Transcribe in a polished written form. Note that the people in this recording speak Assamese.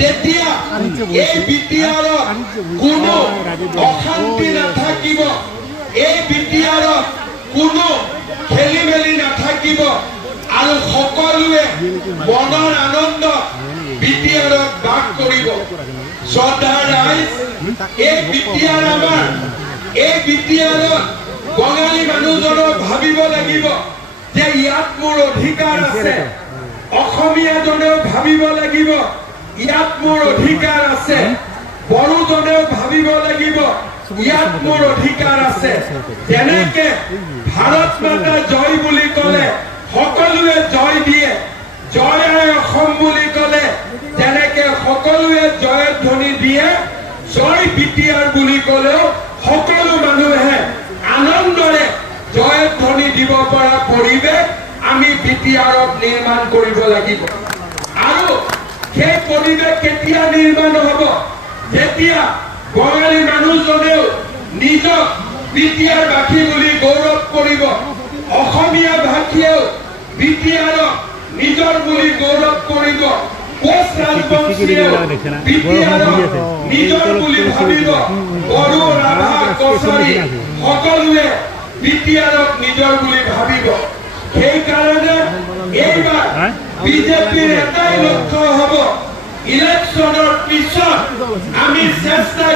তেতিয়া এই বিটিআৰত কোনো অশান্তি নাথাকিব, এই বিটিআৰত কোনো খেলি মেলি নাথাকিব আৰু সকলোৱে মনৰ আনন্দ বিটিআৰত বাস কৰিব। শ্ৰদ্ধা ৰাইজ, এই বিটিআৰ আমাৰ, এই বিটিআৰত বঙালী মানুহজনক ভাবিব লাগিব যে ইয়াত মোৰ অধিকাৰ আছে। অসমীয়াজনেও ভাবিব লাগিব ইয়াত মোৰ অধিকাৰ আছে। বড়োজনেও ভাবিব লাগিব ইয়াত মোৰ অধিকাৰ আছে। যেনেকে ভাৰত মাতা জয় বুলি ক'লে সকলোৱে জয় দিয়ে, জয় আই অসম বুলি ক'লে যেনেকে সকলোৱে জয়ৰ ধ্বনি দিয়ে, জয় বিটিআৰ বুলি ক'লেও সকলো মানুহে আনন্দৰে জয়ৰ ধ্বনি দিব পৰা পৰিৱেশ আমি বিটিআৰত নিৰ্মাণ কৰিব লাগিব। আৰু সেই পৰিৱেশ কেতিয়া নিৰ্মাণ হ'ব? যেতিয়া বঙালী মানুহজনেও নিজক বিটিআৰ ভাষী বুলি গৌৰৱ কৰিব, অসমীয়া ভাষীয়েও বিটিআৰক নিজৰ বুলি গৌৰৱ কৰিব, কোচ ৰাজবংশীয়েও বিটিআৰক নিজৰ বুলি ভাবিব, বড়ো ৰাভা কছাৰী সকলোৱে বিটিআৰক নিজৰ বুলি ভাবিব। সেইকাৰণে এইবাৰ বিজেপিৰ এটাই লক্ষ্য হ'ব, ইলেকশ্যনৰ পিছত আমি চেষ্টা